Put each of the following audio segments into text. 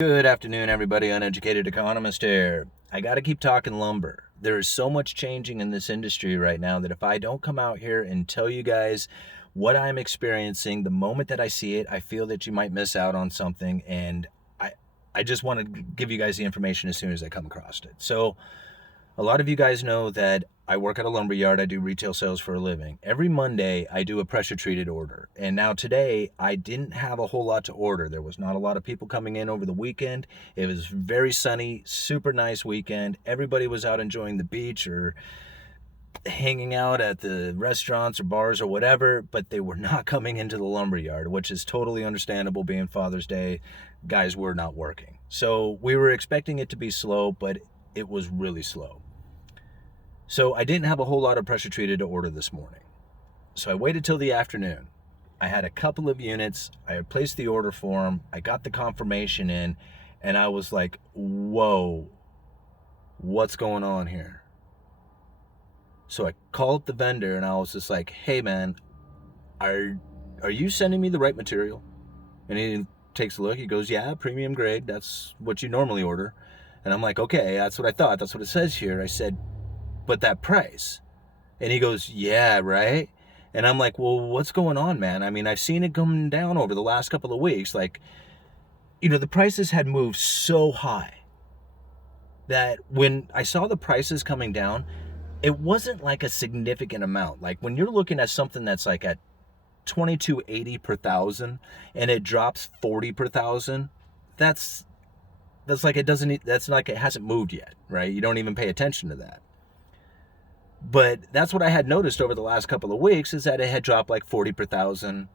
Good afternoon, everybody. Uneducated Economist here. I got to keep talking lumber. There is so much changing in this industry right now that if I don't come out here and tell you guys what I'm experiencing, the moment that I see it, I feel that you might miss out on something. And I, I just want to give you guys the information as soon as I come across it. So, a lot of you guys know that I work at a lumber yard. I do retail sales for a living. Every Monday, I do a pressure treated order. And now today, I didn't have a whole lot to order. There was not a lot of people coming in over the weekend. It was very sunny, super nice weekend. Everybody was out enjoying the beach or hanging out at the restaurants or bars or whatever, but they were not coming into the lumber yard, which is totally understandable being Father's Day. Guys were not working. So we were expecting it to be slow, but it was really slow. So I didn't have a whole lot of pressure treated to order this morning. So I waited till the afternoon. I had a couple of units. I had placed the order form. I got the confirmation in, and I was like, whoa, what's going on here? So I called the vendor and I was just like, hey man, are you sending me the right material? And he takes a look. He goes, yeah, premium grade. That's what you normally order. And I'm like, okay, that's what I thought. That's what it says here. I said, but that price. And he goes, yeah, right. And I'm like, well, what's going on, man? I mean, I've seen it come down over the last couple of weeks. Like, the prices had moved so high that when I saw the prices coming down, it wasn't like a significant amount. Like when you're looking at something that's like at 22.80 per thousand and it drops 40 per thousand, that's like that's like it hasn't moved yet, right? You don't even pay attention to that. But that's what I had noticed over the last couple of weeks, is that it had dropped like 40 per thousand,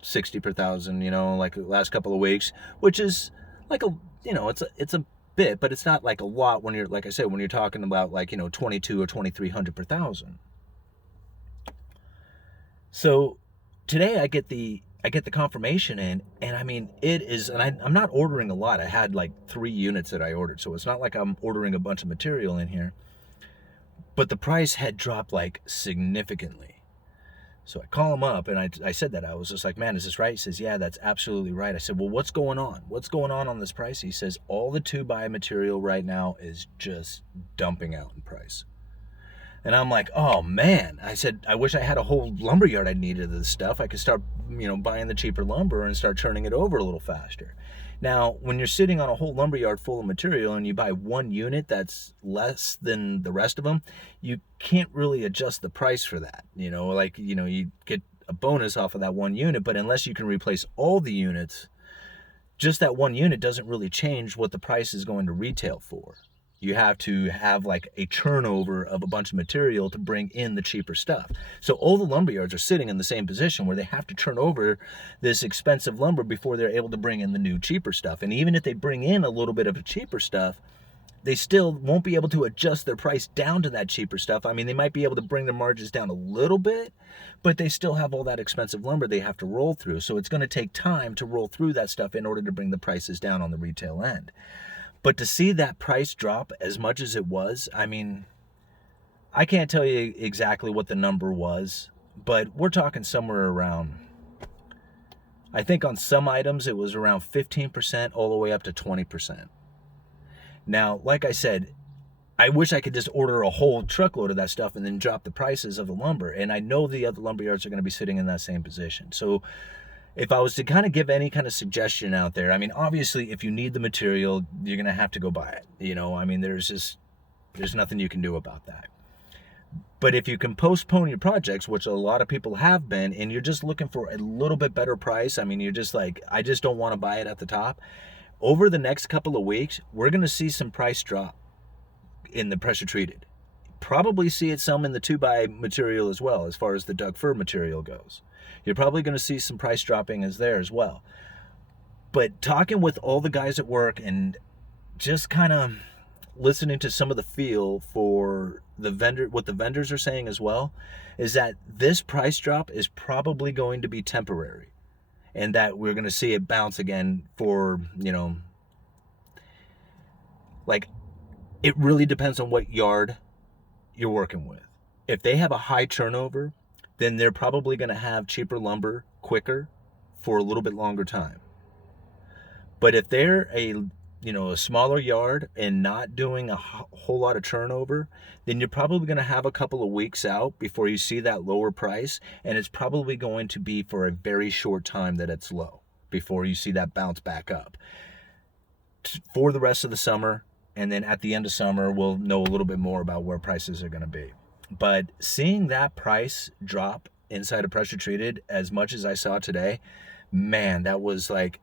60 per thousand, like the last couple of weeks, which is like it's a bit, but it's not like a lot when you're, like I said, when you're talking about like, 22 or 2300 per thousand. So today I get the confirmation in, and I mean, it is, and I'm not ordering a lot. I had like 3 units that I ordered, so it's not like I'm ordering a bunch of material in here. But the price had dropped like significantly. So I call him up and I said that. I was just like, man, is this right? He says, yeah, that's absolutely right. I said, well, what's going on? What's going on this price? He says, all the 2x material right now is just dumping out in price. And I'm like, oh man. I said, I wish I had a whole lumber yard I needed of this stuff. I could start, buying the cheaper lumber and start turning it over a little faster. Now, when you're sitting on a whole lumber yard full of material and you buy one unit that's less than the rest of them, you can't really adjust the price for that. You get a bonus off of that one unit, but unless you can replace all the units, just that one unit doesn't really change what the price is going to retail for. You have to have like a turnover of a bunch of material to bring in the cheaper stuff. So all the lumber yards are sitting in the same position where they have to turn over this expensive lumber before they're able to bring in the new cheaper stuff. And even if they bring in a little bit of the cheaper stuff, they still won't be able to adjust their price down to that cheaper stuff. I mean, they might be able to bring their margins down a little bit, but they still have all that expensive lumber they have to roll through. So it's going to take time to roll through that stuff in order to bring the prices down on the retail end. But to see that price drop as much as it was, I mean, I can't tell you exactly what the number was, but we're talking somewhere around, I think on some items it was around 15% all the way up to 20%. Now, like I said, I wish I could just order a whole truckload of that stuff and then drop the prices of the lumber. And I know the other lumber yards are going to be sitting in that same position. So if I was to kind of give any kind of suggestion out there, I mean, obviously, if you need the material, you're going to have to go buy it. I mean, there's nothing you can do about that. But if you can postpone your projects, which a lot of people have been, and you're just looking for a little bit better price, I mean, you're just like, I just don't want to buy it at the top. Over the next couple of weeks, we're going to see some price drop in the pressure treated. Probably see it some in the 2x material as well, as far as the Doug fir material goes. You're probably going to see some price dropping as there as well. But talking with all the guys at work and just kind of listening to some of the feel for the vendor, what the vendors are saying as well, is that this price drop is probably going to be temporary, and that we're going to see it bounce again for, like, it really depends on what yard you're working with. If they have a high turnover, then they're probably going to have cheaper lumber quicker for a little bit longer time. But if they're a smaller yard and not doing a whole lot of turnover, then you're probably going to have a couple of weeks out before you see that lower price, and it's probably going to be for a very short time that it's low before you see that bounce back up for the rest of the summer. And then at the end of summer, we'll know a little bit more about where prices are going to be. But seeing that price drop inside of pressure treated as much as I saw today, man, that was like,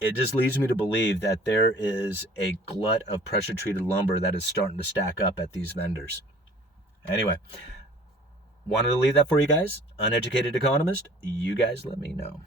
it just leads me to believe that there is a glut of pressure treated lumber that is starting to stack up at these vendors. Anyway, wanted to leave that for you guys. Uneducated Economist, you guys let me know.